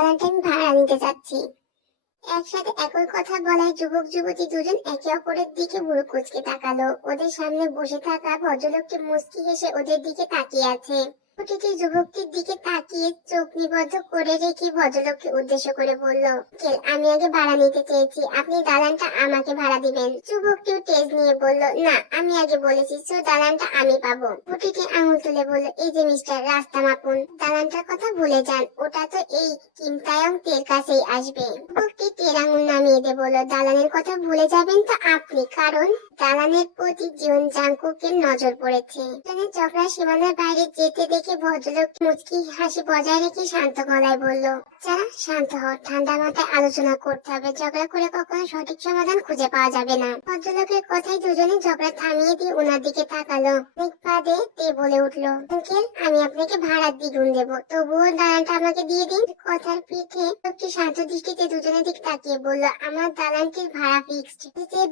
দালানটা আমি ভাড়া নিতে চাচ্ছি। একসাথে একই কথা বলায় যুবক যুবতী দুজন একে অপরের দিকে ভুরু কুঁচকে তাকালো। ওদের সামনে বসে থাকা ভদ্রলোকটি মুচকি হেসে ওদের দিকে তাকিয়ে আছে। প্রতিটি যুবকটির দিকে তাকিয়ে চোখ নিবদ্ধ করে রেখে ভদ্রলোককে উদ্দেশ্য করে বলল, আমি আগে ভাড়া নিতে চেয়েছি, আপনি দালানটা আমাকে ভাড়া দিবেন। যুবকটিও তেজ নিয়ে বলল, না আমি আগে বলেছি, তো দালানটা আমি পাবো। প্রতিটি আঙুল তুলে বলল, এই যে মিস্টার, রাস্তা মাপুন, দালানটার কথা ভুলে যান, ওটা তো এই কিমতায়ং তের কাছেই আসবে। যুবকটি তের আঙুল নামিয়ে দিয়ে বলল, দালানের কথা ভুলে যাবেন তো আপনি, কারণ দালানের প্রতি জিওন জাংকুকের নজর পড়েছে। ঝগড়া সীমানার বাইরে যেতে দেখে ভদ্রলোক মুচকি হাসি বজায় রেখে শান্ত গলায় বলল, যারা শান্ত হও, ঠান্ডা মাথায় আলোচনা করতে হবে, ঝগড়া করে কখনো সঠিক সমাধান খুঁজে পাওয়া যাবে না। ভদ্রলোকের কথায় দুজনে ঝগড়া থামিয়ে দিয়ে ওনার দিকে তাকালো। বাদে তে বলে উঠল, আঙ্কেল আমি আপনাকে ভাড়ার দ্বিগুণ দেবো, তবুও দালানটা আমাকে দিয়ে দিন। কথার পিঠে একটি শান্ত দৃষ্টিতে দুজনের দিকে তাকিয়ে বলল, আমার দালানটির ভাড়া ফিক্সড,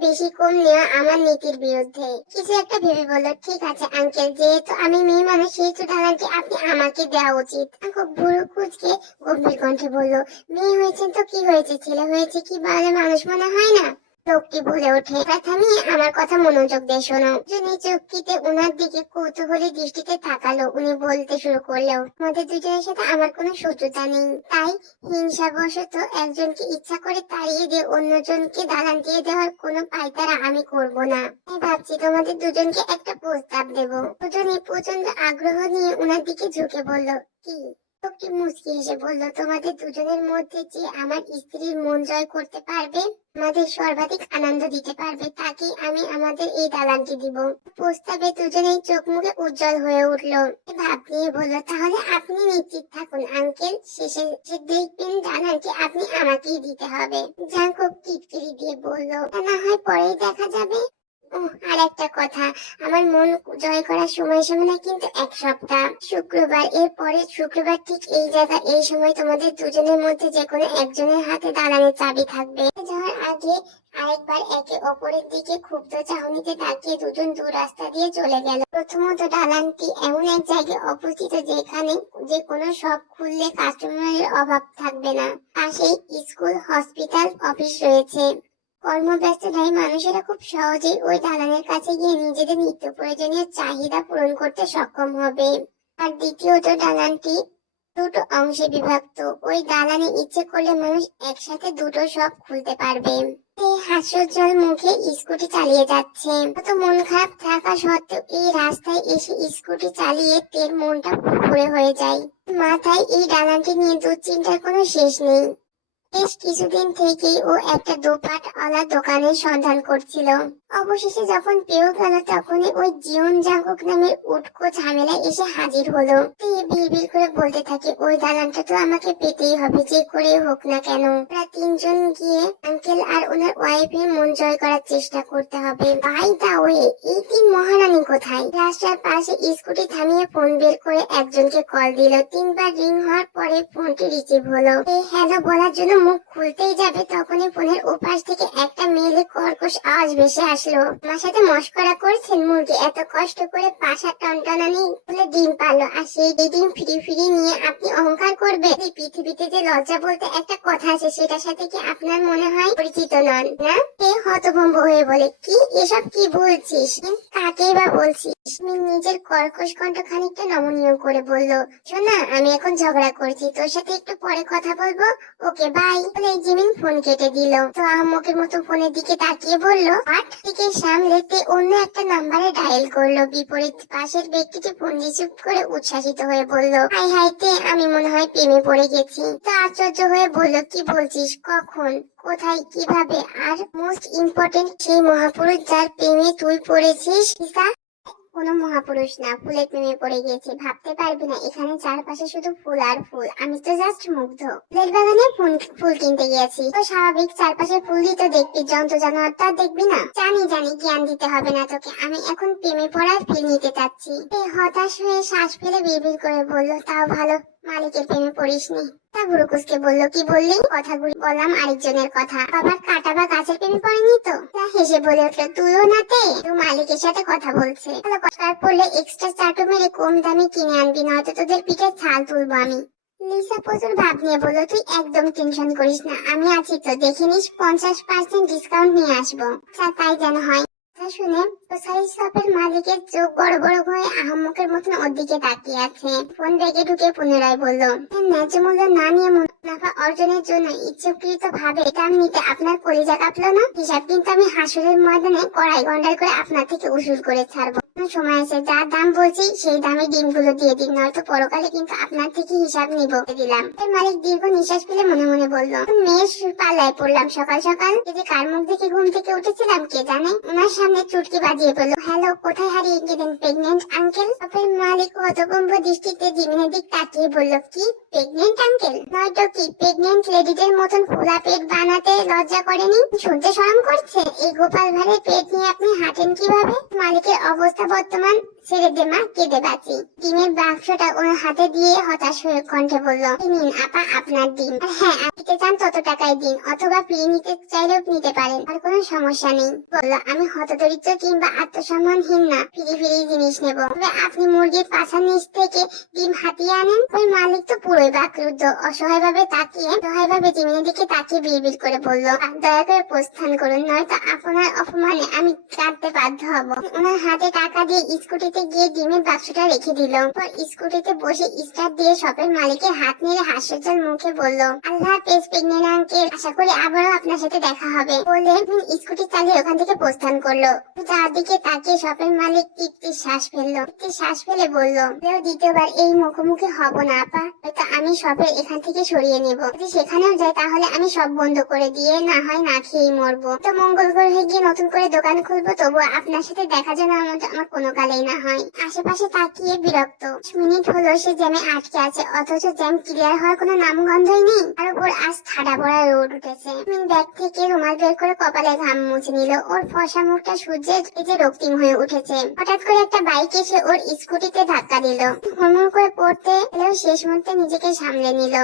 বেশি কম নেওয়া আমার নীতির বিরুদ্ধে। কিছু একটা ভেবে বলল, ঠিক আছে আঙ্কেল, যেহেতু আমি মেয়ে মানুষ সেহেতু দালানটি আপনি আমাকে দেওয়া উচিত। খুব বুড়ো কুচকে গম্ভীর কণ্ঠে বলল, মেয়ে হয়েছেন তো কি হয়েছে, ছেলে হয়েছে কি বলে মানুষ মনে হয় না? লোকটি বলে ওঠে, থামিয়ে আমার কথা মনোযোগ দিয়ে শোনো। যিনি চোখটিতে উনার দিকে কৌতূহলী দৃষ্টিতে তাকালো। উনি বলতে শুরু করলেও, আমাদের দুজনের সাথে আমার কোনো শত্রুতা নেই, তাই হিংসাবশত একজনকে ইচ্ছা করে তাড়িয়ে দিয়ে অন্যজনকে দালান দিয়ে দেওয়ার কোনো পায়তারা আমি করব না। আমি ভাবছি তোমাদের দুজনকে একটা প্রস্তাব দেব। দুজনেই প্রচন্ড আগ্রহ নিয়ে উনার দিকে ঝুঁকে বলল, কি? লোকটি মুচকি হেসে বলল, তোমাদের দুজনের মধ্যে যে আমার স্ত্রীর মন জয় করতে পারবে, আমাদের সর্বাধিক আনন্দ দিতে পারবে, তাকে আমি আমাদের এই দালানটি দিব। প্রস্তাবে দুজনেই চোখ মুখে উজ্জ্বল হয়ে উঠল। ভাব নিয়ে বলল, তাহলে আপনি নিশ্চিত থাকুন আঙ্কেল, শেষে দেখবেন দালানটি আপনি আমাকেই দিতে হবে। জাঙ্কুক টিটকিরি দিয়ে বলল, না হয় পরেই দেখা যাবে। আর একটা কথা, আমার মন জয় করার সময় সীমানা কিন্তু 1 সপ্তাহ, শুক্রবার, এর পরের শুক্রবার ঠিক এই জায়গা এই সময় তোমাদের দুজনের মধ্যে যে কোনো একজনের হাতে দালানের চাবি থাকবে। যাওয়ার আগে আরেকবার একে অপরের দিকে ক্ষুব্ধ চাহনিতে তাকিয়ে দুজন দু রাস্তা দিয়ে চলে গেল। প্রথমত দালানটি এমন এক জায়গায় অবস্থিত যেখানে যে কোনো শপ খুললে কাস্টমারের অভাব থাকবে না। পাশেই স্কুল, হসপিটাল, অফিস রয়েছে। কর্মব্যস্ততায় মানুষেরা খুব সহজেই ওই দালানের কাছে গিয়ে নিজেদের নিত্য প্রয়োজনীয় চাহিদা পূরণ করতে সক্ষম হবে। আর দ্বিতীয়ত, দালানটি দুটো অংশে বিভক্ত। ওই দালানে ইচ্ছে করলে মানুষ একসাথে দুটো শপ খুলতে পারবে। এই হাস্যোজ্জ্বল মুখে স্কুটি চালিয়ে যাচ্ছে। কত মন খারাপ থাকা সত্ত্বেও এই রাস্তায় এসে স্কুটি চালিয়ে তের মনটা ফুরফুরে হয়ে যায়। মাথায় এই দালানটি নিয়ে দুশ্চিন্তার কোনো শেষ নেই। বেশ কিছুদিন থেকেই ও একটা দোপাটওয়ালা দোকানের সন্ধান করছিল। অবশেষে যখন পেয়েও গেল, তখনই ওই জিওন জাঙ্কুক নামের উটকো ঝামেলা এসে হাজির হলো। বিড়বিড় করে বলতে থাকে, ওই দালানটা তো আমাকে পেতেই হবে, যে করে হোক না কেন। ওরা তিনজন গিয়ে আঙ্কেল আর ওনার ওয়াইফের মন জয় করার চেষ্টা করতে হবে। বাই দা ওয়ে, এই তিন মহারানী কোথায়? রাস্তার পাশে স্কুটি থামিয়ে ফোন বের করে একজনকে কল দিল। 3বার রিং হওয়ার পরে ফোনটি রিসিভ হলো। হ্যালো বলার জন্য মুখ খুলতেই যাবে, তখনই ফোনের ওপাশ থেকে একটা মেয়ের কর্কশ আওয়াজ ভেসে আসলো, আমার সাথে মশকরা করছেন মুরগি? এত কষ্ট করে পাশা টনটনানি বলে ডিম পারলো, আর সেই ডিম ফিরি ফিরি নিয়ে আপনি অহংকার করবে? এই পৃথিবীতে যে লজ্জা বলতে একটা কথা আছে, সেটার সাথে কি আপনার মনে হয় পরিচিত নন না? এ হতভম্ব হয়ে বলে, কি এসব কি বলছিস? কাকেই বা বলছিস? নিজের কর্কশ কণ্ঠ খানিকটা নমনীয় করে বলল, শোনা, আমি এখন ঝগড়া করছি, তোর সাথে একটু পরে কথা বলবো, ওকে বাই বলে জিমিন ফোন কেটে দিল। তো আহম্মকের মতো ফোনের দিকে তাকিয়ে বলল, আট দিকে সামলেতে অন্য একটা নাম্বারে ডায়াল করলো। বিপরীত পাশের ব্যক্তিটি ফোন রিসিভ করে উচ্ছ্বাসিত হয়ে বলল, হাই হাই তে, আমি মনে হয় প্রেমে পড়ে গেছি। তো আশ্চর্য হয়ে বলল, কি বলছিস, কখন, কোথায়, কিভাবে? আর মোস্ট ইম্পর্টেন্ট, সেই মহাপুরুষ যার প্রেমে তুই পড়েছিস? কোনো মহাপুরুষ না, ফুলের প্রেমে পড়ে গিয়েছি। ভাবতে পারবি না, এখানে চারপাশে শুধু ফুল আর ফুল, আমি তো জাস্ট মুগ্ধ। ফুলের বাগানে ফুল কিনতে গিয়েছি, তো স্বাভাবিক, চারপাশে ফুল দিতে দেখবি, জন্তু জানোয়ার তো আর দেখবি না। জানি জানি, জ্ঞান দিতে হবে না তোকে, আমি এখন প্রেমে পড়ার ফিল নিতে চাচ্ছি। হতাশ হয়ে শ্বাস ফেলে বিড়বিড় করে বলল, তাও ভালো মালিকের প্রেমে পড়িসনি। তা বুড়ুকুসকে বলল, কি বললি? কথাগুলি বললাম আরেকজনের কথা, বাবার কাটা বা গাছের প্রেমে পড়েনি তো? তা হেসে বলে উঠলো, তুইও না তে, তুই মালিকের সাথে কথা বলছে। ভালো কথা পড়লে এক্সট্রা চাটু মেরে কম দামে কিনে আনবি, নয়তো তোদের পিঠে ছাল তুলবো আমি। লিসা প্রচুর ভাব নিয়ে বলল, তুই একদম টেনশন করিস না, আমি আছি তো, দেখে নিস 50% ডিসকাউন্ট নিয়ে আসবো। আচ্ছা তাই যেন হয়। কথা শুনে গ্রোসারি শপের মালিকের চোখ বড় বড় হয়ে আহাম্মকের মতন ওর দিকে তাকিয়ে আছে। ফোন ব্যাগে ঢুকে পুনরায় বলল, ন্যায্য মূল্য না নিয়ে মুনাফা অর্জনের জন্য ইচ্ছাকৃত ভাবে দাম নিতে আপনার কলিজা কাঁপলো না? হিসাব কিন্তু আমি হাসুরের ময়দানে কড়াই গন্ডার করে আপনার থেকে উসুল করে ছাড়বো। সময় আছে, যা দাম বলছি সেই দামে ডিমগুলো দিয়ে দিন, নয়তো পরকালে কিন্তু আপনার থেকে হিসাব নিব দিলাম। মালিক দীর্ঘ নিঃশ্বাস ফেলে মনে মনে বলল, মেয়ের পাল্লায় পড়লাম সকাল সকাল। এই যে কার মুখ দেখে ঘুম থেকে উঠেছিলাম কে জানে। ওনার সামনে চুটকি বাজিয়ে বলল, হ্যালো, কোথায় হারিয়ে গেলেন প্রেগনেন্ট আঙ্কেল? শপের মালিক হতভম্ব দৃষ্টিতে জিমিনের দিক তাকিয়ে বলল, কি প্রেগনেন্ট আঙ্কেল? নয়তো কি প্রেগনেন্ট লেডিদের মতন ফোলা পেট বানাতে লজ্জা করেনি? শুনতে শরম করছে? এই গোপাল ভাঁড়ের পেট নিয়ে আপনি হাঁটেন কিভাবে? মালিকের অবস্থা বর্তমান ছেড়ে দে মা, কেঁদে বাঁচি। ডিমের বাক্সটা ওনার হাতে দিয়ে হতাশ হয়ে কণ্ঠে বলল, নিন আপা আপনার ডিম। আর হ্যাঁ, আপনি চান তত টাকায় দিন, অথবা ফ্রি নিতে চাইলেও নিতে পারেন, আর কোনো সমস্যা নেই। বলল, আমি হতদরিদ্র কিংবা আত্মসম্মানহীন না, ফিরি ফিরি জিনিস নেব। তবে আপনি মুরগির পাছার নিচ থেকে ডিম হাতিয়ে আনেন। ওই মালিক তো পুরোই বাকরুদ্ধ। অসহায়ভাবে জিমিনের দিকে তাকিয়ে বিড়বিড় করে বলল, দয়া করে প্রস্থান করুন, নয়তো আপনার অপমানে আমি কাঁদতে বাধ্য হব। ওনার হাতে টাকা দিয়ে স্কুটিতে গিয়ে ডিমের বাক্সটা রেখে দিল। পর স্কুটিতে বসে স্টার্ট দিয়ে শপের মালিকের হাত নেড়ে হাস্যজ্জ্বল মুখে বলল, আল্লাহ হাফেজ প্রেগনেন্ট আঙ্কেল, আশা করি আবারও আপনার সাথে দেখা হবে। বলে স্কুটি চালিয়ে ওখান থেকে প্রস্থান করলো। যার দিকে তাকিয়ে শপের মালিক তৃপ্তির শ্বাস ফেলে বলল, দ্বিতীয়বার এই মুখোমুখি হব না আপা, হয়তো আমি শপের এখান থেকে সরিয়ে নেব। যদি সেখানেও যাই তাহলে আমি সব বন্ধ করে দিয়ে না হয় না খেয়েই মরবো। তো মঙ্গল গ্রহে গিয়ে নতুন করে দোকান খুলবো, তবু আপনার সাথে দেখা যেন আমার কোনো কালেই না হয়। আশেপাশে তাকিয়ে বিরক্ত। 10 মিনিট হলো সে জ্যামে আটকে আছে, অথচ জ্যাম ক্লিয়ার হওয়ার কোনো নামগন্ধই নেই। আর ওর আজ ঠাডা পড়া রোদ উঠেছে। ব্যাগ থেকে রুমাল বের করে কপালে ঘাম মুছে নিল। ওর ফর্সা মুখটা সূর্যের তেজে রক্তিম হয়ে উঠেছে। হঠাৎ করে একটা বাইক এসে ওর স্কুটিতে ধাক্কা দিল। হুড়মুড় করে পড়তে এলেও শেষ মুহূর্তে নিজেকে সামলে নিল।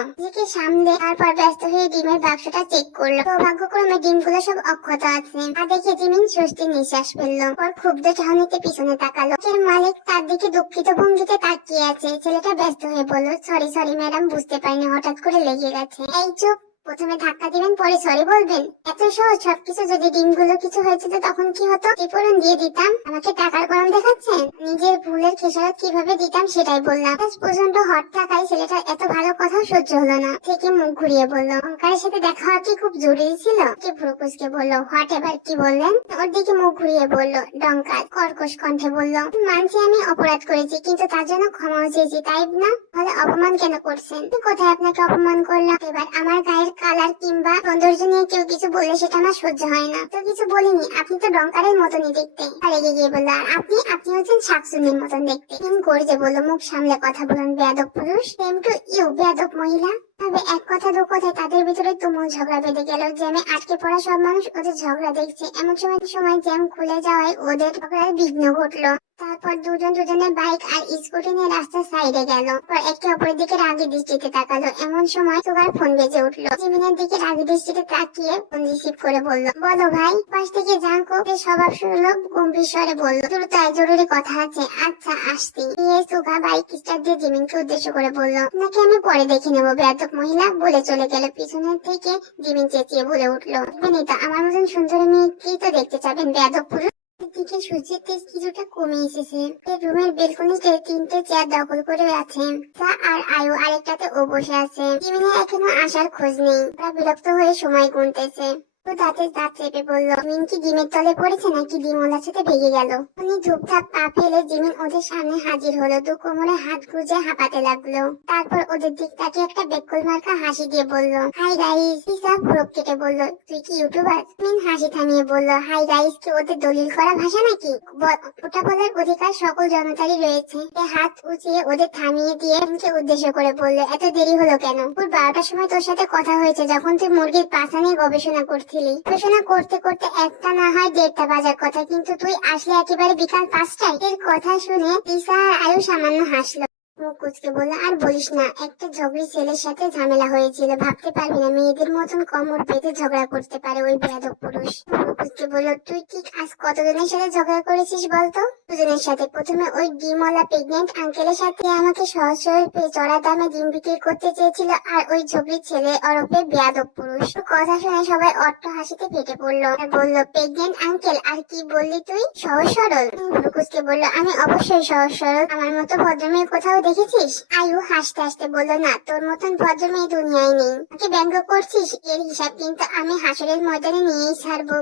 তারপর ব্যস্ত হয়ে ডিমের বাক্সটা চেক করলো। সৌভাগ্যক্রমে ডিমগুলো সব অক্ষত আছে। আর দেখে জিমিন স্বস্তির নিঃশ্বাস ফেললো। ওর ক্ষুব্ধ চাহনিতে পিছনে তাকালো। এর মালিক তার দিকে দুঃখিত ভঙ্গিতে তাকিয়ে আছে। ছেলেটা ব্যস্ত হয়ে বলল, সরি ম্যাডাম, বুঝতে পারিনি, হঠাৎ করে লেগে গেছে। এই চুপ, প্রথমে ধাক্কা দিবেন পরে সরি বলবেন? এত সহজ সবকিছু। যদি ডিমগুলো কিছু হয়েছিল তখন কি হতো? টিপুরন দিয়ে দিতাম। আমাকে টাকার গরম দেখাচ্ছেন? নিজের ভুলের খেসারত কিভাবে দিতাম সেটাই বললাম। প্রচন্ড হট থাকায় ছেলেটার এত ভালো কথা সহ্য হলো না। থেকে মুখ ঘুরিয়ে বলল, অঙ্কারের সাথে দেখা হওয়া কি খুব জরুরি ছিল? কে ভ্রুকুচকে বলল, হোয়াট এভার, কি বললেন? ওর দিকে মুখ ঘুরিয়ে বলল ডঙ্কা কর্কশ কণ্ঠে বলল, মানছি আমি অপরাধ করেছি, কিন্তু তার জন্য ক্ষমাও চেয়েছি, তাই না? তাহলে অপমান কেন করছেন? কোথায় আপনাকে অপমান করলাম? এবার আমার গায়ের কালার কিংবা সৌন্দর্য নিয়ে কেউ কিছু বললে সেটা আমার সহ্য হয় না। তো কিছু বলিনি, আপনি তো ডঙ্কারের মতনই দেখতে। আর রেগে গিয়ে বলল, আর আপনি হচ্ছেন শাকচুন্নির মতন দেখতে। গর্জে বলল, মুখ সামলে কথা বলুন বেয়াদব পুরুষ। সেম টু ইউ বেয়াদব মহিলা। তবে এক কথা দু কথায় তাদের ভিতরে তুমুল ঝগড়া বেঁধে গেল। জ্যামে আটকে পড়া সব মানুষ ওদের ঝগড়া দেখছে। এমন সময় জ্যাম খুলে যাওয়ায় ওদের ঝগড়ার বিঘ্ন ঘটলো। তারপর দুজনের বাইক আর স্কুটি নিয়ে রাস্তার সাইডে গেল। পর একে অপরের দিকে রাগী দৃষ্টিতে তাকালো। এমন সময় সুগার ফোন বেজে উঠলো। জিমিনের দিকে রাগী দৃষ্টিতে তাকিয়ে ফোন রিসিভ করে বলল, বলো ভাই। পাশ থেকে জাঙ্কু স্বভাব সুলভ গম্ভীর স্বরে বলল, দ্রুত আয়, জরুরি কথা আছে। আচ্ছা আসছি। সুগা বাইক স্টার্ট দিয়ে জিমিনকে উদ্দেশ্য করে বলল, নাকি আমি পরে দেখে নেবো বেয়াদব মহিলা, বলে চলে গেল। পিছনের থেকে জিমিন চেঁচিয়ে বলে উঠলো, বিনীতা, আমার মতন সুন্দরী মেয়ে কি তো দেখতে চাবেন বেয়াদব পুরুষ? দিকে সূর্যের তেজ কিছুটা কমে এসেছে। রুমের বেলকনিতে 3টে চেয়ার দখল করে আছে। তা আর আয়ু আরেকটাতে ও বসে আছে। জিমিনের এখনো আসার খোঁজ নেই। ওরা বিরক্ত হয়ে সময় গুনতেছে। দাঁতে দাঁত চেপে বলল, জিমিন কি ডিমের তলে পড়েছে নাকি ডিমওয়ালার সাথে ভেগে গেল? উনি ধূপধাপ পা ফেলে জিমিন ওদের সামনে হাজির হলো। দু কোমরে হাত গুজে হাঁপাতে লাগলো। তারপর ওদের দিক তাকিয়ে একটা বেকল মার্কা হাসি দিয়ে বলল, হাই গাইস। লিসা ভ্রুক কেটে বলল, তুই কি ইউটিউবার? জিমিন হাসি থামিয়ে বলল, হাই গাইস কি ওদের দলিল করা ভাষা নাকি? ওটা বলার অধিকার সকল জনতারই রয়েছে। হাত উঁচিয়ে ওদের থামিয়ে দিয়ে জিমিনকে উদ্দেশ্য করে বলল, এত দেরি হলো কেন? পুর 12টার সময় তোর সাথে কথা হয়েছে, যখন তুই মুরগির পাছা নিয়ে গবেষণা করছিস। গবেষণা করতে করতে একটা না হয় 1:30টা বাজার কথা, কিন্তু তুই আসলে একেবারে বিকাল 5টায়। এর কথা শুনে লিসা আর আয়ু সামান্য হাসলো। মুখ কুচকে বলল, আর বলিস না, একটা ঝগড়ি ছেলের সাথে ঝামেলা হয়েছিল। ভাবতে পারবি না মেয়েদের মতন কোমর বেঁধে ঝগড়া করতে পারে ওই বেয়াদব পুরুষ। মুখ কুচকে বলল, তুই ঠিক আজ কতজনের সাথে ঝগড়া করেছিস বলতো? দুজনের সাথে। প্রথমে ওই ডিমওয়ালা প্রেগনেন্ট আঙ্কেলের সাথে, আমাকে সহজ সরল পেয়ে চড়া দামে ডিম বিক্রি করতে চেয়েছিল, আর ওই ঝগড়ির ছেলে ওরফে বেয়াদব পুরুষ। কথা শুনে সবাই অট্ট হাসিতে ফেটে পড়লো আর বলল, প্রেগনেন্ট আঙ্কেল, আর কি বললি তুই? সহজ সরল? মুরুকুসকে বলল, আমি অবশ্যই সহজ সরল। আমার মতো ভদ্রমেয়ে কোথাও দেখেছিস? আয়ু হাসতে হাসতে বলল, না, তোর মতন ভদ্রমেয়ে দুনিয়ায় নেই। আমাকে ব্যঙ্গ করছিস? এর হিসাব কিন্তু আমি হাসরের ময়দানে নিয়েই ছাড়বো।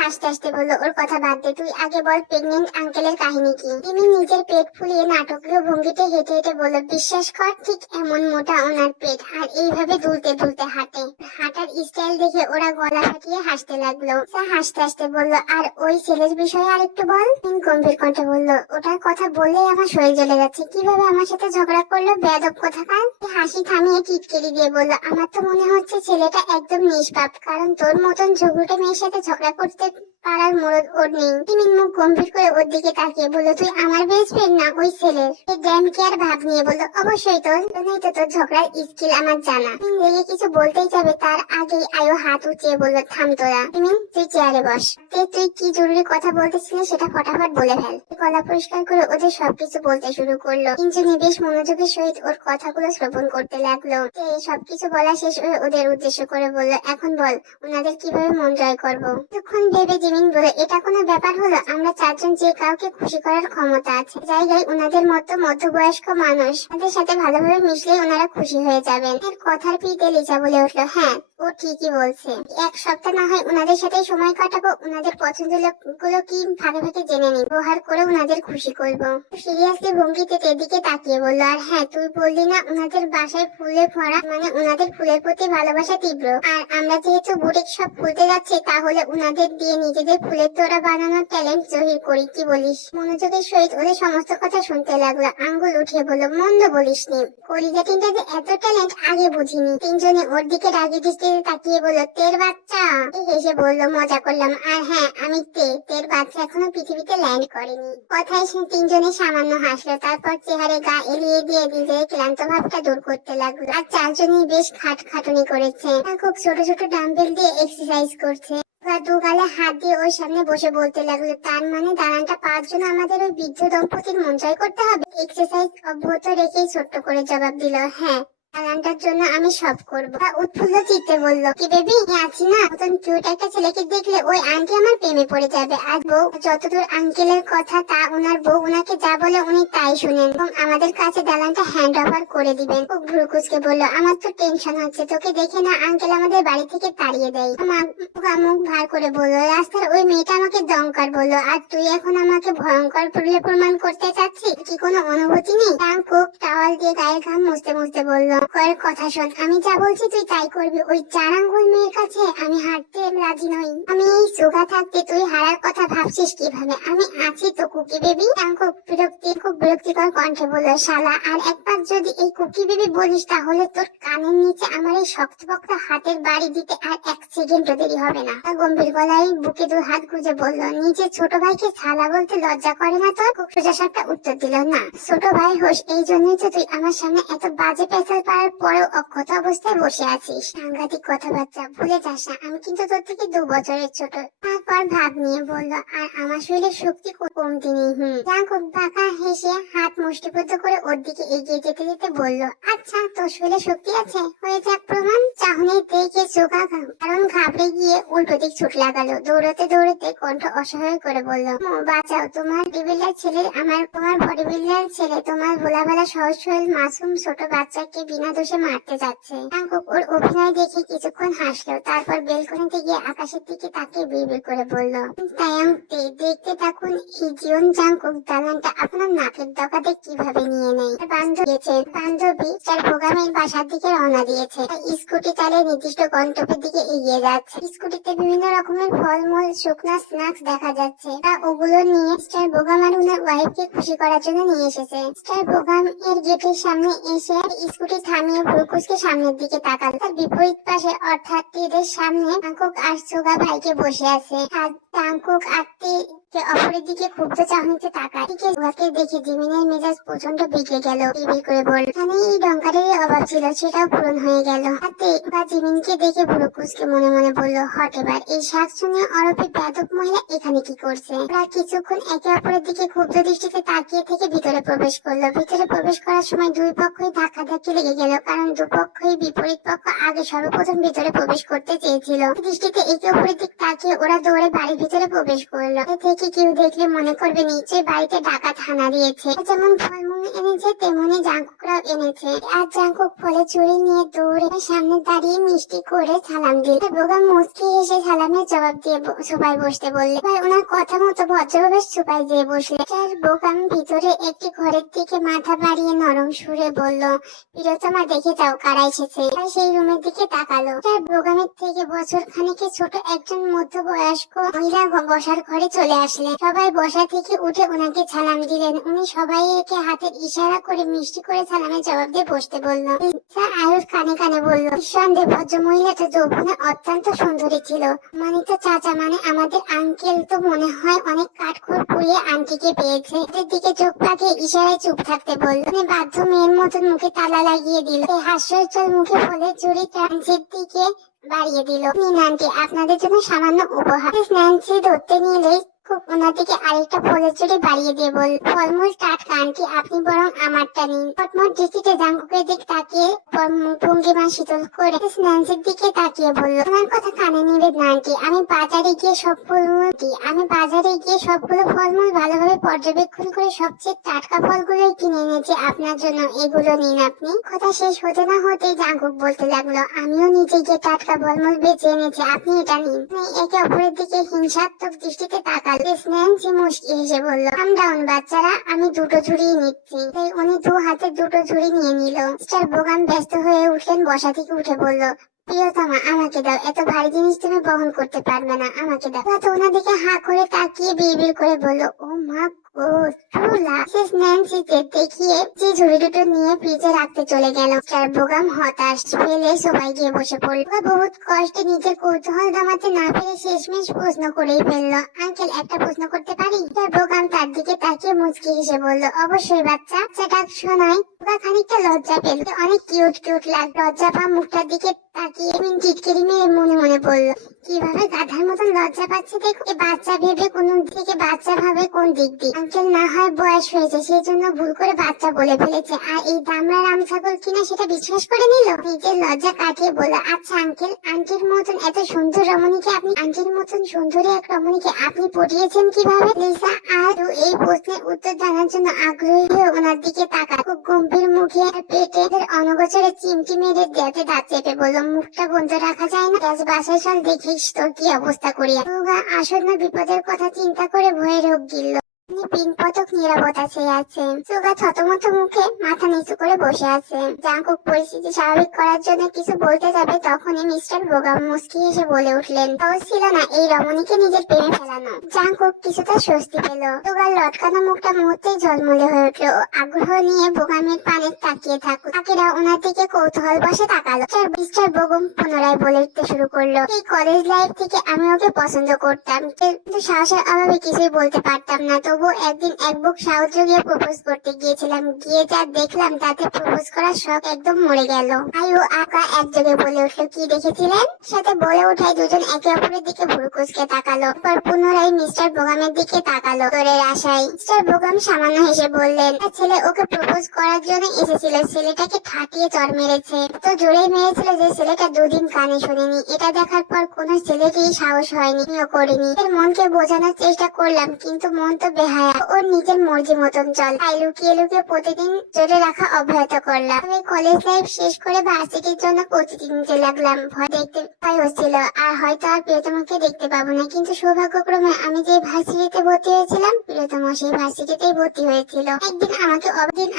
হাসতে হাসতে বলল, ওর কথা বাদ দে, তুই আগে বল প্রেগনেন্ট আঙ্কেলের কাহিনী কি? তিনি নিজের পেট ফুলিয়ে নাটকীয় ভঙ্গিতে হেঁটে হেঁটে বলল, বিশ্বাস কর, ঠিক এমন মোটা ওনার পেট, আর এইভাবে দুলতে দুলতে হাঁটে। হাঁটার স্টাইল দেখে ওরা গলা ফাটিয়ে হাসতে লাগলো। হাসতে হাসতে বলল, আর ওই ছেলের বিষয়ে আর একটু বল। গম্ভীর কণ্ঠে বলল, ওটার কথা বললেই আমার শরীর জ্বলে যাচ্ছে। কিভাবে আমার সাথে ঝগড়া করলো বেয়াদব কোথাকার। হাসি থামিয়ে টিটকেরি দিয়ে বলল, আমার তো মনে হচ্ছে ছেলেটা একদম নিষ্পাপ, কারণ তোর মতন ঝগড়ুটে মেয়ের সাথে ঝগড়া করতে পারার মরদ ওর নেই। তিমির মুখ গম্ভীর করে ওর দিকে তাকিয়ে বলল, তুই আমার বেস্ট ফ্রেন্ড না ওই ছেলের? ড্যাম কেয়ার ভাব নিয়ে বলল, অবশ্যই তোর, নেই তো তোর ঝগড়ার স্কিল আমার জানা। রেগে কিছু বলতেই যাবে তার আগেই আয়ু হাত উঠিয়ে বলল, থাম তোরা। তিমিন, তুই চেয়ারে বস। তুই কি জরুরি কথা বলতেছিলি সেটা ফটাফট বলে ফেল। গলা পরিষ্কার করে ওদের সবকিছু বলতে শুরু করলো। তিনজনে বেশ মনোযোগের সহিত ওর কথাগুলো শ্রবণ করতে লাগলো। সবকিছু বলা শেষ হয়ে ওদের উদ্দেশ্য করে বলল, এখন বল ওনাদের কিভাবে মন জয় করবো। তখন ভেবে জিমিন বলে, এটা কোনো ব্যাপার হলো? আমরা চারজন যে কাউকে খুশি করার ক্ষমতা আছে। জায়গায় ওনাদের মতো মধ্যবয়স্ক মানুষ, তাদের সাথে ভালোভাবে মিশলেই ওনারা খুশি হয়ে যাবেন। এর কথার পিঠে লিজা বলে উঠলো, হ্যাঁ, ও ঠিকই বলছে। এক সপ্তাহ না হয় ওনাদের সাথে সময় কাটাবো, ওনাদের পছন্দ গুলো কি ভাগে ভাগে জেনে নিই, ব্যবহার করে ওনাদের খুশি করবো। সিরিয়াসলি ভঙ্গিতে এদিকে তাকিয়ে বললো, আর হ্যাঁ, তুই বললি না ওনাদের বাসায় ফুলে ভরা, মানে ওনাদের ফুলের প্রতি ভালোবাসা তীব্র। আর আমরা যেহেতু বুটিক সব খুলতে যাচ্ছি, তাহলে ওনাদের দিয়ে নিজেদের ফুলের তোড়া বানানোর ট্যালেন্ট জহির করি, কি বলিস? মনোযোগের সহিত ওদের সমস্ত কথা শুনতে লাগলো। আঙ্গুল উঠিয়ে বললো, মন্দ বলিসনি। কলিজা তিনটা যে এত ট্যালেন্ট আগে বুঝিনি। তিনজনে ওর দিকে রাগি দৃষ্টিতে তাকিয়ে বললো, তের বাচ্চা। হেসে বললো, মজা করলাম। আর হ্যাঁ, আমি তের বাচ্চা এখনো পৃথিবীতে ল্যান্ড করেনি। কথায় সে তিনজনে সামান্য হাসলো, তারপর চেহারে গা এলিয়ে দিয়ে নিজের ক্লান্ত ভাবটা দূর করতে লাগলো। আর চারজনই বেশ খাটুনি করেছে। খুব ছোট ছোট ডাম্বেল দিয়ে এক্সারসাইজ করছে। দু গালে হাত দিয়ে ওর সামনে বসে বলতে লাগলো, তার মানে দালানটা পাওয়ার জন্য আমাদের ওই বৃদ্ধ দম্পতির মন জয় করতে হবে? এক্সারসাইজ অব্যাহত রেখেই ছোট্ট করে জবাব দিল, হ্যাঁ, দালানটার জন্য আমি সব করবো। উৎফুল্ল চিত্তে বললো, কি বেবি, আছি না, নতুন কিউট একটা ছেলেকে দেখলে ওই আন্টি আমার প্রেমে পড়ে যাবে। আর বউ, যতদূর আঙ্কেলের কথা, তা ওনার বউ ওনাকে যা বলে উনি তাই শুনেন এবং আমাদের কাছে দালানটা হ্যান্ড ওভার করে দিবেন। ও ভ্রুকুচকে বললো, আমার তো টেনশন হচ্ছে, তোকে দেখে না আঙ্কেল আমাদের বাড়ি থেকে তাড়িয়ে দেয়। মুখ ভার করে বললো, রাস্তার ওই মেয়েটা আমাকে দমকার বললো, আর তুই এখন আমাকে ভয়ঙ্কর প্রমাণ করতে চাচ্ছিস? কি কোনো অনুভূতি নেই? কুক টাওয়াল দিয়ে গায়ের ঘাম মুছতে মুছতে বললো, কয়ের কথা শোন, আমি যা বলছি তুই তাই করবি। ওই চার আঙ্গুল মেয়ের কাছে আমি হারতে রাজি নই। আমি এই সুগা থাকতে তুই হারার কথা ভাবছিস কিভাবে? আমি আছি তো কুকি বেবি। খুব বিরক্তিকর কণ্ঠে বললো, শালা, আর একবার যদি এই কুকি বেবি বলিস, তাহলে তোর কানের নিচে আমার এই শক্তপোক্ত হাতের বাড়ি দিতে আর এক সেকেন্ড দেরি হবে না। গম্ভীর গলায় বুকে দু হাত গুজে বলল, নিজের ছোট ভাইকে শালা বলতে লজ্জা করে না তোর? খুব সোজা সাপটা উত্তর দিল, না, ছোট ভাই হোস এই জন্যই তো তুই আমার সামনে এত বাজে পেঁচাল পাড়ার পরেও অক্ষত অবস্থায় বসে আছিস। সাংঘাতিক কথাবার্তা, ভুলে যাস না আমি কিন্তু তোর থেকে 2 বছরের ছোট। তারপর ভাব নিয়ে বলল, আর আমার শরীরের শক্তি কমতি নেই। জাঙ্কুক বাঁকা হেসে হাত মুষ্টিবদ্ধ করে ওর দিকে এগিয়ে যেতে যেতে বলল, আচ্ছা, তোর শরীরে শক্তি আছে, হয়ে যাক প্রমাণ। চাহনি দেখে চোখা কারণ ঘাবড়ে গিয়ে উল্টো দিক ছুট লাগালো। দৌড়াতে দৌড়াতে কণ্ঠ অসহায় করে বলল, বাঁচাও, তোমার বডিবিল্ডার ছেলে, তোমার বডিবিল্ডার ছেলে তোমার ভোলাভালা সহজ সরল মাসুম ছোট বাচ্চাকে বিনা দোষে মারতে যাচ্ছে। জাঙ্কুক ওর অভিনয় দেখে কিছুক্ষণ হাসলো, তারপর বেলকনিতে গিয়ে আকাশের দিকে তাকিয়ে বিড়বিড় করে বলল, তায়াংতে, দেখতে থাকুন এই জীবন জাঙ্কুক দালানটা আপনার নাকের ডগাতে কিভাবে নিয়ে নেয়। বান্ধবী তার প্রোগ্রামের বাসার দিকে রওনা দিয়েছে। স্কুটি চালিয়ে নির্দিষ্ট গন্তব্যের দিকে এগিয়ে যাচ্ছে। স্কুটিতে বিভিন্ন রকমের ফলমূল, শুকনা স্ন্যাক্স দেখা যাচ্ছে। ওগুলো নিয়ে স্টার বোগাম আর ওনার ওয়াইফকে খুশি করার জন্য নিয়ে এসেছে। স্টার বোগাম এর গেটের সামনে এসে স্কুটি থামিয়ে ভ্রুকুচকে সামনের দিকে তাকালো। তার বিপরীত পাশে অর্থাৎ তীরের সামনে টাঙ্কুক আর সুগা ভাইকে বসে আছে। আর টাঙ্কুক আর অপরের দিকে ক্ষুব্ধ চাহনিতে তাকায়। উহাকে দেখে জিমিনের মেজাজ প্রচন্ড বিগড়ে গেল। বিড়বিড় করে বলল, এখানে এই ডঙ্কারের অভাব ছিল, সেটাও পূরণ হয়ে গেল। হাতে বা জিমিনকে দেখে ভুরু কুঁচকে মনে মনে বলল, হট এবার, এই শাকচুনিয়া অরূপী বেয়াদব মহিলা এখানে কি করছে? ওরা কিছুক্ষণ একে অপরের দিকে ক্ষুব্ধ দৃষ্টিতে তাকিয়ে থেকে ভিতরে প্রবেশ করলো। ভিতরে প্রবেশ করার সময় দুই পক্ষই ধাক্কাধাক্কি লেগে গেল, কারণ দুপক্ষই বিপরীত পক্ষ আগে সর্বপ্রথম ভিতরে প্রবেশ করতে চেয়েছিল। দৃষ্টিতে একে অপরের দিক তাকিয়ে ওরা দৌড়ে বাড়ির ভিতরে প্রবেশ করলো। এ থেকে কেউ দেখলে মনে করবে নিশ্চয়ই বাড়িতে ডাকাত হানা দিয়েছে। যেমন ফলমূল এনেছে তেমনি জাঙ্কুকরাও এনেছে। আর জাঙ্কুক ফলে চুরি নিয়ে দৌড়ে সামনে দাঁড়িয়ে মিষ্টি করে সালাম দিল। বোগা মুচকি হেসে সালামের জবাব দিয়ে সোফায় বসতে বললে। এবার ওনার কথা মতো ভদ্রভাবে সোফায় যেয়ে বসলে। তার বোগাম ভিতরে একটি ঘরের দিকে মাথা বাড়িয়ে নরম সুরে বলল, প্রিয়তমা দেখে যাও কারা এসেছে। তাই সেই রুমের দিকে তাকালো। তার বোগামের থেকে বছর খানিকে ছোট একজন মধ্যবয়স্ক মহিলা বসার ঘরে চলে আসলেন। সবাই বসা থেকে উঠে ওনাকে সালাম দিলেন। উনি সবাইকে হাতের ইশারা করে মিষ্টি করে সালামের জবাব দিয়ে বসতে বলল। আয়ুষ কানে কানে বলল, নিঃসন্দেহে ভদ্র মহিলাটা যৌবনে অত্যন্ত সুন্দরী ছিল। মানে তো চাচা, মানে আমাদের আঙ্কেল তো মনে হয় অনেক কাঠখড় পুড়িয়ে আন্টিকে পেয়েছে। এদের দিকে চোখ পাকিয়ে ইশারায় চুপ থাকতে বলল। বাধ্য মেয়ের মতন মুখে তালা লাগিয়ে দিল। এই হাস্যোজ্জ্বল মুখে ফলে চুরি ট্রান্সের দিকে বাড়িয়ে দিল। নিন আন্টি, আপনাদের জন্য সামান্য উপহার। ন্যান্সি ধরতে নিলেই খুব ওনার দিকে আরেকটা ফলের চুরি বাড়িয়ে দিয়ে বল, ফলমূল টাটকা আন্টি, আপনি বরং আমারটা নিন। ফটমট দৃষ্টিতে জাঙ্কুকের দিক তাকিয়ে ভঙ্গিমা শীতল করে ন্যান্সির দিকে তাকিয়ে বলল, ওনার কথা কানে নিবেন না আন্টি। আমি বাজারে গিয়ে সবগুলো ফলমূল ভালোভাবে পর্যবেক্ষণ করে সবচেয়ে টাটকা ফলগুলোই কিনে এনেছি আপনার জন্য। এগুলো নিন আপনি। কথা শেষ হতে না হতেই জাঙ্কুক বলতে লাগলো, আমিও নিজে গিয়ে টাটকা ফলমূল বেছে এনেছি, আপনি এটা নিন। একে অপরের দিকে হিংসাত্মক দৃষ্টিতে তাকাল। ন্যান্সি মুচকি হেসে বলল, কাম ডাউন বাচ্চারা, আমি দুটো ঝুড়ি নিচ্ছি। উনি দু হাতে দুটো ঝুড়ি নিয়ে নিল। মিস্টার বোগাম ব্যস্ত হয়ে উঠলেন, বসা থেকে উঠে বলল, প্রিয়তমা আমাকে দাও, এত ভারী জিনিস তুমি বহন করতে পারবে না, আমাকে দাও। তো ওনার দিকে হাঁ করে তাকিয়ে বিড়বিড় করে বলল, ও মা গো, ন্যান্সিকে দেখিয়ে যে ঝুড়ি দুটো নিয়ে ফ্রিজে রাখতে চলে গেল। মিস্টার বোগাম হতাশ ফেলে সবাই গিয়ে বসে পড়ল। বহুত কষ্টে নিজের কৌতূহল দমাতে না পেরে শেষমেশ প্রশ্ন করেই ফেললো, আঙ্কেল একটা প্রশ্ন করতে পারি? মিস্টার বোগাম তার দিকে তাকিয়ে মুচকি হেসে বলল, অবশ্যই বাচ্চা। ডাক শোনায় বোগা খানিকটা লজ্জা পেল। অনেক কিউট লাগলো। লজ্জা পা মুখটার দিকে তাকিয়ে টিটকিরি মেরে মনে মনে বলল, কিভাবে গাধার মতন লজ্জা পাচ্ছে দেখো। বাচ্চা ভেবে কোন দিকে, বাচ্চা ভাবে কোন দিক দিয়ে। আঙ্কেল না হয় বয়স হয়েছে সেই জন্য ভুল করে বাচ্চা বলে ফেলেছে, আর এই দামড়া রাম ছাগল কিনা সেটা বিশ্বাস করে নিল। নিজের লজ্জা কাটিয়ে বলল, আচ্ছা আঙ্কেল, আন্টির মতন এত সুন্দর রমণীকে আপনি, আন্টির মতন সুন্দরী এক রমণীকে আপনি পটিয়েছেন কিভাবে? লিসা আরও এই প্রশ্নের উত্তর জানার জন্য আগ্রহী হয়ে ওনার দিকে তাকায়। খুব গম্ভীর মুখে আর পেটে অনগোচরে চিমটি মেরে দাঁতে দাঁত চেপে বলল, মুখটা বন্ধ রাখা যায় না? বাসায় চল, দেখিস তোর কি অবস্থা করিয়া। আসন্ন বিপদের কথা চিন্তা করে ভয়ে রোগ গিলল। পিন পতক নিরাপত্তা চেয়ে আছে। সুগা থতমত মুখে মাথা নিচু করে বসে আছে। জাঙ্কুক পরিস্থিতি স্বাভাবিক করার জন্য কিছু বলতে যাবে, তখনই মিস্টার বোগাম মুস্কি এসে বলে উঠলেন, সহজ ছিল না এই রমণীকে নিজের প্রেমে ফেলানো। জাঙ্কুক কিছুটা স্বস্তি পেল। সুগার লটকানো মুখটা মুহূর্তেই ঝলমলে হয়ে উঠলো। আগ্রহ নিয়ে বোগামের পানে তাকিয়ে থাকুক। বাকিরা ওনার দিকে কৌতূহল বসে তাকালো। মিস্টার বোগাম পুনরায় বলে উঠতে শুরু করলো, এই কলেজ লাইফ থেকে আমি ওকে পছন্দ করতাম, কিন্তু সাহসের অভাবে কিছুই বলতে পারতাম না। তবু একদিন এক বুক সাহস জুগিয়ে প্রপোজ করতে গিয়েছিলাম। গিয়ে যা দেখলাম তাতে প্রপোজ করার শখ একদম মরে গেল। আয়ু আকা একযোগে বলে উঠলো, কি দেখেছিলেন? সাথে বলে ওঠায় দুজন একে অপরের দিকে ভুরু কুঁচকে তাকালো। পর পুনরায় মিস্টার বোগামের দিকে তাকালো তোরের আশায়। মিস্টার বোগাম সামান্য হেসে বললেন, ছেলে ওকে প্রপোজ করার জন্য এসেছিল, ছেলেটাকে ঠাটিয়ে চড় মেরেছে। তো জোরে মেরেছিল যে ছেলেটা দুদিন কানে শোনেনি। এটা দেখার পর কোন ছেলেরই সাহস হয়নি, আমিও করিনি। এর মনকে বোঝানোর চেষ্টা করলাম, কিন্তু মন তো বেহায়া, ওর নিজের মর্জি মতন চল। তাই লুকিয়ে লুকিয়ে প্রতিদিন জোরে রাখা অব্যাহত করলাম। আমি কলেজ লাইফ শেষ করে ভার্সিটির জন্য প্রস্তুতি নিতে লাগলাম। ভয় দেখতে ভয় হচ্ছিল, আর হয়তো আর প্রিয়তমাকে দেখতে পাবো না। কিন্তু সৌভাগ্যক্রমে আমি যে ভার্সিটিতে ভর্তি হয়েছিলাম, প্রিয়তমা সেই ভার্সিটিতেই ভর্তি হয়েছিল। একদিন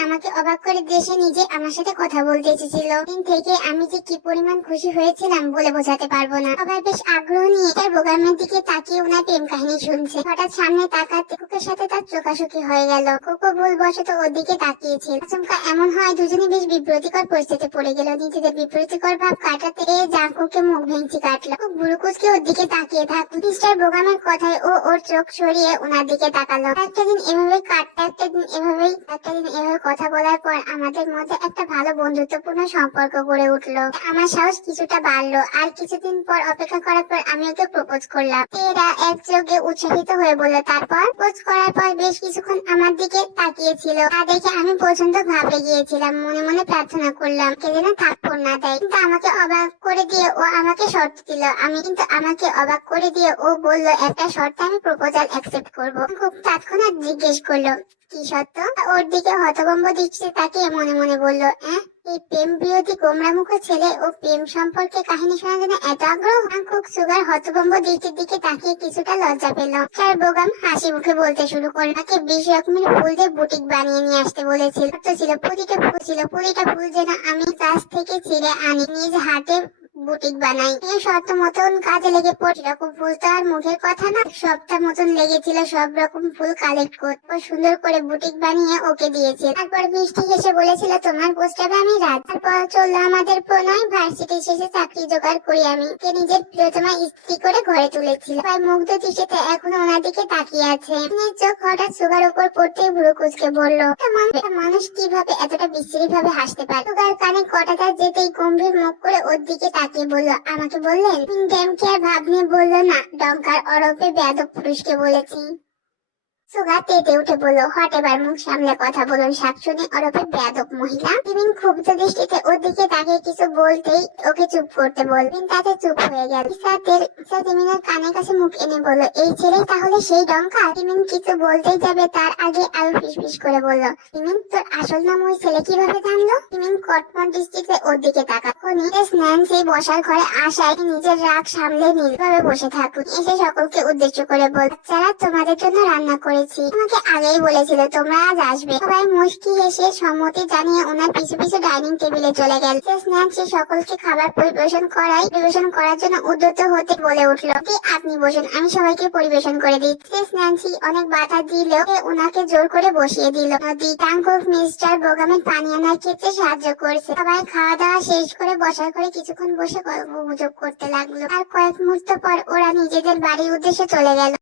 আমাকে অবাক করে দেশে নিজে আমার সাথে কথা বলতে এসেছিল। দিন থেকে আমি যে কি পরিমাণ খুশি হয়েছিলাম বলে বোঝাতে পারবো না। সবাই বেশ আগ্রহ নিয়ে তার বোগামের দিকে তাকিয়ে ওনার প্রেম কাহিনী শুনছে। হঠাৎ সামনে তাকাতে বুকের সাথে সাথে তার চোখাচোখি হয়ে গেল। কোকো ভুলবশত ওর দিকে তাকিয়েছিল। আচমকা এমন হয় দুজনে বেশ বিব্রতিকর পরিস্থিতি পড়ে গেল। নিজেদের বিব্রতিকর ভাব কাটাতে জাঙ্কুকে মুখ ভেঙচি কাটলো। বুড়ুকুচকে ওর দিকে তাকিয়ে থাকলো। মিস্টার বোগামের কথায় ও ওর চোখ সরিয়ে ওনার দিকে তাকালো। একটা দিন এভাবে কাটতে, একটা দিন এভাবে কথা বলার পর আমাদের মধ্যে একটা ভালো বন্ধুত্বপূর্ণ সম্পর্ক গড়ে উঠলো। আমার সাহস কিছুটা বাড়লো। আর কিছুদিন পর অপেক্ষা করার পর আমি ওকে প্রপোজ করলাম। এরা একযোগে উৎসাহিত হয়ে বলল। তারপর প্রপোজ করার পর বেশ কিছুক্ষণ আমার দিকে তাকিয়েছিল। তা দেখে আমি পর্যন্ত ঘাবড়ে গিয়েছিলাম। মনে মনে প্রার্থনা করলাম কে যেন থাপ্পড় না দেয়। কিন্তু আমাকে অবাক করে দিয়ে ও আমাকে শর্ত দিল। আমাকে অবাক করে দিয়ে ও বলল একটা শর্তে আমি প্রপোজাল অ্যাকসেপ্ট করবো। খুব তৎক্ষণাৎ জিজ্ঞেস করলো কি সত্য? ওর দিকে হতভম্ব দৃষ্টিতে তাকিয়ে মনে মনে বলল, এই প্রেম বিরোধী গোমরামুখ ছেলে ও প্রেম সম্পর্কে কাহিনী শোনার জন্য এত আগ্রহ? খুব সুগার হতভম্ব দৃষ্টির দিকে তাকিয়ে কিছুটা লজ্জা পেল। স্যার বোগাম হাসি মুখে বলতে শুরু করল, তাকে 20 রকমের ফুল দিয়ে বুটিক বানিয়ে নিয়ে আসতে বলেছিল। প্রতিটা ফুল যেন আমি গাছ থেকে ছিঁড়ে আনি, নিজ হাতে বুটিক বানাই। এই শর্ত মতন কাজে লেগে পড়ে। এরকম ফুল তো আর মুখের কথা না। সপ্তাহ মতন লেগেছিল সব রকম ফুল কালেক্ট করতে। সুন্দর করে বুটিক বানিয়ে ওকে দিয়েছে। তারপর বৃষ্টি হেসে বলেছিল তোমার প্রস্তাবে আমি রাজি। তারপর চললো আমাদের প্রণয়। ভার্সিটি শেষে চাকরি জোগাড় করি আমি। কে নিজের প্রিয়তমা স্ত্রী করে ঘরে তুলেছিল। প্রায় মুগ্ধ দৃষ্টিতে এখনো ওনার দিকে তাকিয়ে আছে। মেয়ের চোখ হঠাৎ সুগার উপর পড়তেই ভুরু কুঁচকে বলল, একটা মানুষ কিভাবে এতটা বিশ্রী ভাবে হাসতে পারে? সুগার কানে কটাটা যেতেই গম্ভীর মুখ করে ওর দিকে তাকিয়ে বলল, আমাকে বললেন? ড্যামকে আর ভাব নিয়ে বলল, না, ডঙ্কার ওরফে বেয়াদব পুরুষকে বলেছি। সুগা তেতে উঠে বলল, হট, এবার মুখ সামলে কথা বলুন, শাকচুনি ওরফে বেয়াদব মহিলা। টিমিন ক্ষুব্ধ দৃষ্টিতে ওর দিকে তাকিয়ে কিছু বলতেই ওকে চুপ করতে বলবেন। তাতে চুপ হয়ে গেল। ঈশা টিমিনের কানের কাছে মুখ এনে বলল, এই ছেলেই তাহলে সেই ডঙ্কা? টিমিন কিছু বলতেই যাবে তার আগে আরো ফিসফিস করে বলল, টিমিন তোর আসল নাম ওই ছেলে কিভাবে জানলো? টিমিন কটমট দৃষ্টিতে ওর দিকে তাকালো। মিসেস ন্যান্সি বসার ঘরে আসায় নিজের রাগ সামলে নীলভাবে বসে থাকুন। এসে সকলকে উদ্দেশ্য করে বল, বাচ্চারা তোমাদের জন্য রান্না করেছি। আমাকে আগেই বলেছিল তোমরা আজ আসবে। সবাই মুচকি হেসে সম্মতি জানিয়ে ওনার পিছু পিছু ডাইনিং টেবিলে চলে গেল। মিসেস ন্যান্সি সকলকে খাবার পরিবেশন করার জন্য উদ্যত হতে বলে উঠল, আপনি বসুন, আমি সবাইকে পরিবেশন করে দিই। মিসেস ন্যান্সি অনেক বাধা দিলেও ওনাকে জোর করে বসিয়ে দিল। নদী টাঙ্কুক মিস্টার বোগামের পানি আনার ক্ষেত্রে সাহায্য করেছে। সবাই খাওয়া দাওয়া শেষ করে বসার ঘরে কিছুক্ষণ বসে গল্প গুজব করতে লাগলো। আর কয়েক মুহূর্ত পর ওরা নিজেদের বাড়ির উদ্দেশ্যে চলে গেল।